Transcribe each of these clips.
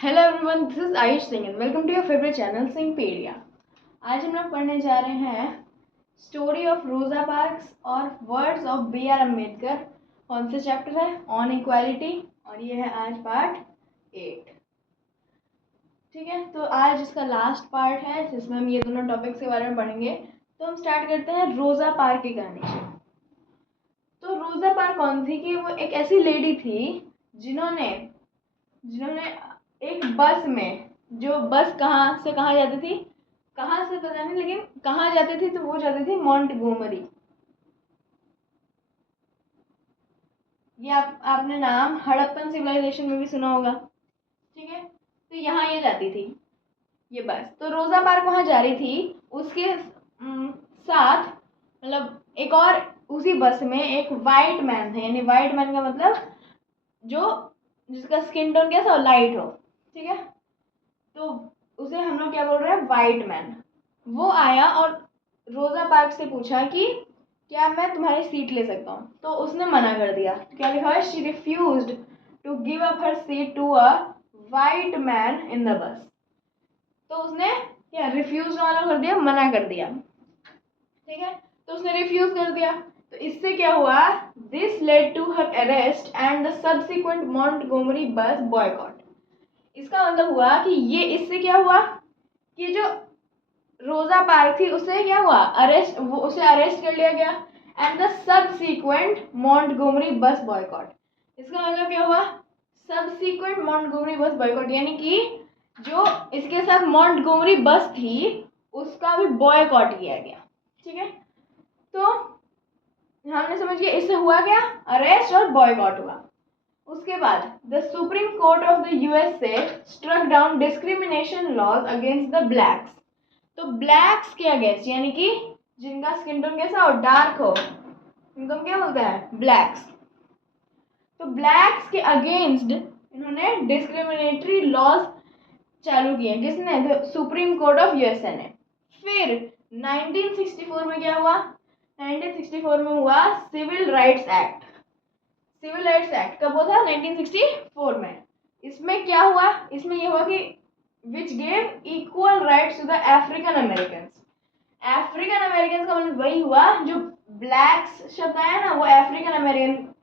Hello everyone, this is Ayush Singh and welcome to your favourite channel Singhpedia. आज हम लोग पढ़ने जा रहे हैं स्टोरी ऑफ रोजा पार्क्स और words of B R Ambedkar. कौन सा चैप्टर है? ऑन इक्वालिटी, और ये है आज पार्ट 8। ठीक है, तो आज इसका लास्ट पार्ट है जिसमें हम ये दोनों टॉपिक्स के बारे में पढ़ेंगे। तो हम स्टार्ट करते हैं रोजा पार्क की कहानी से। तो रोजा पार्क कौन थी कि वो एक ऐसी लेडी थी जिन्होंने एक बस में, जो बस कहाँ से कहाँ जाती थी, कहाँ से पता नहीं, लेकिन कहाँ जाती थी तो वो जाती थी मॉन्टगोमरी। ये आपने नाम हड़प्पन सिविलाइजेशन में भी सुना होगा। ठीक है, तो यहाँ ये जाती थी ये बस। तो रोजा पार्क वहाँ जा रही थी, उसके साथ मतलब एक और उसी बस में एक वाइट मैन था। यानी वाइट मैन का मतलब जिसका स्किन टोन कैसा हो, लाइट हो। ठीक है, तो उसे हम लोग क्या बोल रहे हैं, वाइट मैन। वो आया और रोजा पार्क से पूछा कि क्या मैं तुम्हारी सीट ले सकता हूँ। तो उसने मना कर दिया। तो क्या लिखा है, she refused to give up her seat to a white man in the bus. तो उसने क्या रिफ्यूज वाला कर दिया, मना कर दिया। ठीक है, तो उसने रिफ्यूज कर दिया। तो इससे क्या हुआ, this led to her arrest and the subsequent Montgomery bus boycott. इसका मतलब हुआ कि ये इससे क्या हुआ कि जो रोजा पार्क थी उसे क्या हुआ, उसे अरेस्ट कर लिया गया and the subsequent Montgomery bus boycott. इसका मतलब क्या हुआ, सबसीक्वेंट मॉन्टगोमरी बस बॉयकॉट, यानी कि जो इसके साथ मॉन्टगोमरी बस थी उसका भी बॉयकॉट किया गया। ठीक है, तो हमने समझ गया इससे हुआ क्या, अरेस्ट और बॉयकॉट हुआ। उसके बाद the supreme court of the USA struck down discrimination laws against the blacks. तो ब्लैक्स के अगेंस्ट, यानी कि जिनका स्किन टोन कैसा हो, डार्क हो, इनको हम क्या बोलते हैं, ब्लैक्स। तो ब्लैक्स के अगेंस्ट इन्होंने डिस्क्रिमिनेटरी लॉज चालू किए। किसने? The supreme court of USA ने। फिर 1964 में क्या हुआ, 1964 में हुआ civil rights act. Civil rights act कब हुआ था, 1964 में। इसमें क्या हुआ, इसमें यह हुआ कि which gave equal rights to the African American. African American का मतलब वही हुआ, जो ब्लैक्स शब्द आया ना वो अफ्रीकन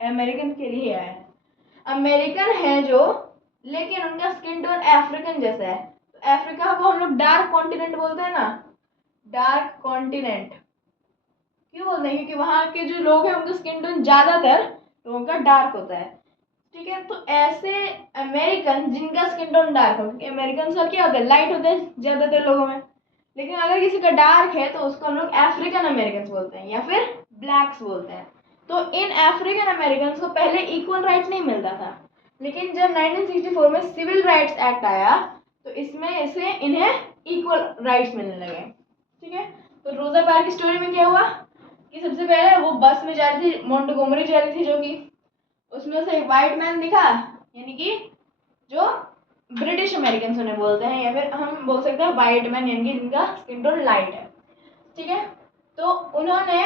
अमेरिकन के लिए आया है। अमेरिकन है जो, लेकिन उनका स्किन टोन अफ्रीकन जैसा है। तो अफ्रीका को हम लोग डार्क कॉन्टिनेंट बोलते हैं ना, डार्क कॉन्टिनेंट क्यों बोलते हैं, क्योंकि वहाँ के जो लोग हैं उनका स्किन टोन ज्यादातर लोगों का डार्क होता है। ठीक है, तो ऐसे अमेरिकन जिनका स्किन टोन डार्क हो, क्योंकि अमेरिकन का क्या होता है, लाइट होते हैं ज्यादातर लोगों में, लेकिन अगर किसी का डार्क है तो उसको हम लोग अफ्रीकन अमेरिकन बोलते हैं या फिर ब्लैक्स बोलते हैं। तो इन अफ्रीकन अमेरिकन को पहले इक्वल राइट नहीं मिलता था, लेकिन जब 1964 में सिविल राइट्स एक्ट आया तो इसमें इन्हें इक्वल राइट्स मिलने लगे। ठीक है, तो रोजा पार्क की स्टोरी में क्या हुआ कि सबसे पहले वो बस में जा रही थी, मॉन्टगोमरी जा रही थी, जो कि उसमें से एक वाइट मैन दिखा, यानी कि जो ब्रिटिश अमेरिकन उन्हें बोलते हैं, या फिर हम बोल सकते हैं वाइट मैन, यानी कि जिनका स्किन टोन लाइट है। ठीक है, तो उन्होंने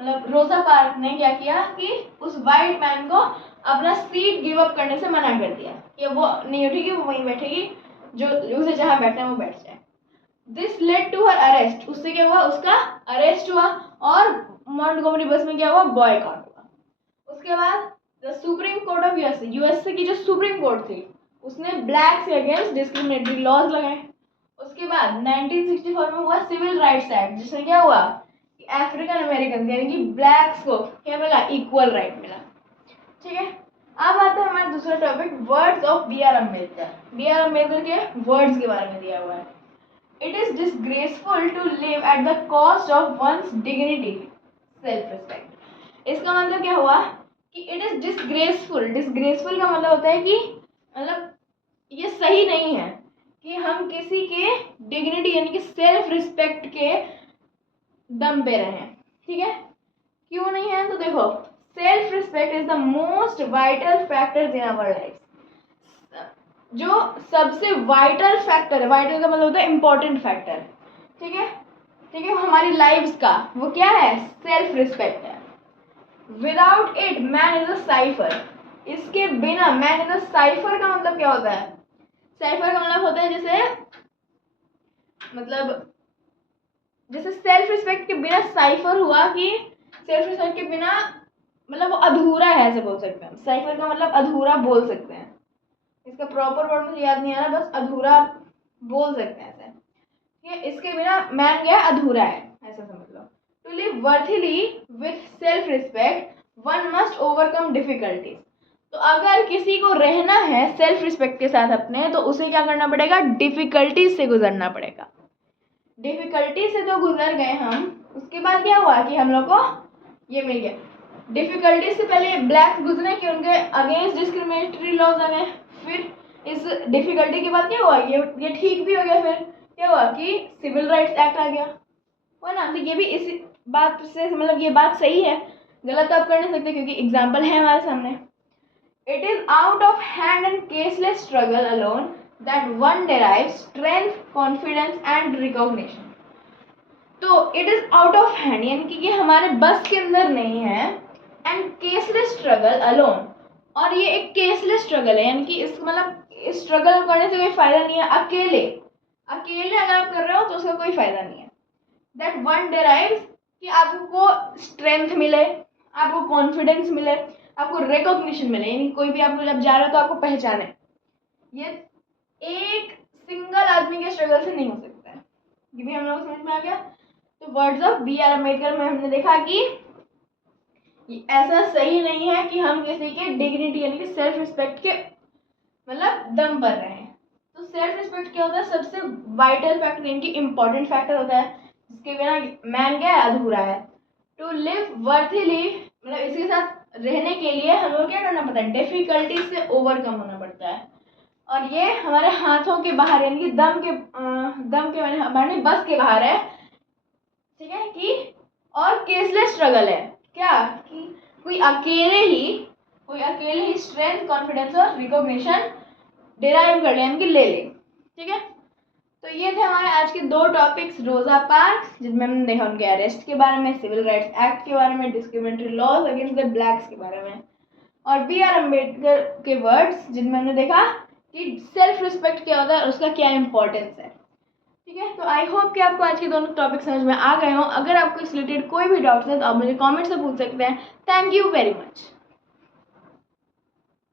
मतलब रोजा पार्क ने क्या किया कि उस वाइट मैन को अपना सीट गिव अप करने से मना कर दिया कि वो नहीं उठेगी, वो वहीं बैठेगी, जो उसे जहाँ बैठना है वो बैठ जाए। This led to her arrest. उससे क्या हुआ, उसका अरेस्ट हुआ और मॉन्टगोमरी बस में क्या हुआ, बॉयकॉट हुआ। उसके बाद the supreme court of USA की जो सुप्रीम कोर्ट थी उसने ब्लैक के अगेंस्ट डिस्क्रिमिनेटरी लॉज लगाए। उसके बाद 1964 में हुआ सिविल राइट्स एक्ट, जिसमें क्या हुआ कि अफ्रीकन अमेरिकन यानी कि ब्लैक्स को क्या मिला, इक्वल राइट मिला। ठीक है, अब आता है हमारा दूसरा topic, words of B R Ambedkar. B R Ambedkar के वर्ड्स के बारे में दिया हुआ है। It is disgraceful to live at the cost of one's dignity, self respect. इसका मतलब क्या हुआ कि इट इज डिसग्रेसफुल। डिसग्रेसफुल का मतलब होता है कि मतलब ये सही नहीं है कि हम किसी के डिग्निटी यानी कि सेल्फ रिस्पेक्ट के दम पे रहें। ठीक है, क्यों नहीं है, तो देखो self respect is the most vital factor in our life. जो सबसे वाइटल फैक्टर है, वाइटल का मतलब होता है इंपॉर्टेंट फैक्टर। ठीक है, ठीक है, हमारी लाइफ का वो क्या है, सेल्फ रिस्पेक्ट है। Without it man is a cipher. इसके बिना मैन इज अ साइफर का मतलब क्या होता है, साइफर का मतलब होता है जैसे सेल्फ रिस्पेक्ट के बिना साइफर हुआ कि सेल्फ रिस्पेक्ट के बिना मतलब वो अधूरा है, ऐसे बोल सकते हैं। साइफर का मतलब अधूरा बोल सकते हैं, इसका प्रॉपर वर्ड मुझे याद नहीं आ रहा, बस अधूरा बोल सकते हैं ऐसे। ये इसके बिना मैन गया अधूरा है, ऐसा समझ लो। To live worthily with self respect one must overcome difficulties. तो अगर किसी को रहना है सेल्फ रिस्पेक्ट के साथ अपने, तो उसे क्या करना पड़ेगा, डिफिकल्टीज से गुजरना पड़ेगा। डिफिकल्टी से तो गुजर गए हम, उसके बाद क्या हुआ कि हम लोग को ये मिल गया। डिफिकल्टी से पहले ब्लैक्स गुजरे कि उनके अगेंस्ट डिस्क्रिमिनेटरी लॉज आ गए, फिर इस डिफिकल्टी के बाद क्या हुआ, ये ठीक भी हो गया, फिर क्या हुआ कि सिविल राइट्स एक्ट आ गया, हो ना। तो ये भी इसी बात से मतलब ये बात सही है, गलत आप कर नहीं सकते क्योंकि एग्जाम्पल है हमारे सामने। It is out of hand and caseless struggle alone that one derives strength, confidence and recognition। तो it is out of hand यानी कि ये हमारे बस के अंदर नहीं है, and caseless struggle alone, और ये एक केसलेस स्ट्रगल है, यानी कि इस मतलब इस स्ट्रगल करने से कोई फायदा नहीं है। अकेले अगर आप कर रहे हो तो उसका कोई फायदा नहीं है। that one derives कि आपको स्ट्रेंथ मिले, आपको कॉन्फिडेंस मिले, आपको रिकॉग्निशन मिले, यानी कोई भी आप जब जा रहे हो तो आपको पहचाने। ये एक सिंगल आदमी के स्ट्रगल से नहीं हो सकता है। ये भी हम लोग समझ में आ गया। तो words of B R Ambedkar में हमने देखा कि ऐसा सही नहीं है कि हम किसी के डिग्निटी यानी कि सेल्फ रिस्पेक्ट के मतलब दम पर रहे। तो सेल्फ रिस्पेक्ट क्या होता है, सबसे वाइटल फैक्टर यानी कि इम्पोर्टेंट फैक्टर होता है, जिसके बिना मैन क्या है, अधूरा है। टू लिव वर्थीली मतलब इसके साथ रहने के लिए हम लोग क्या करना पड़ता है, डिफिकल्टी से ओवरकम होना पड़ता है, और ये हमारे हाथों के बाहर यानी कि दम के हमारे बस के बाहर है, ठीक है कि और केसलेस स्ट्रगल है क्या कि कोई अकेले ही स्ट्रेंथ, कॉन्फिडेंस और रिकॉग्निशन डिराइव कर ले यानी कि ले ले, ठीक है। तो ये थे हमारे आज के दो टॉपिक्स, रोजा पार्क्स जिनमें हमने देखा उनके अरेस्ट के बारे में, सिविल राइट्स एक्ट के बारे में, discriminatory laws against the blacks के बारे में, और बी आर अम्बेडकर के वर्ड्स जिनमें हमने देखा कि सेल्फ रिस्पेक्ट क्या होता है, उसका क्या इंपॉर्टेंस है, ठीक है। तो आई होप कि आपको आज के दोनों टॉपिक समझ में आ गए हों। अगर आपको इस रिलेटेड कोई भी डाउट्स है तो आप मुझे कमेंट से पूछ सकते हैं। Thank you very much.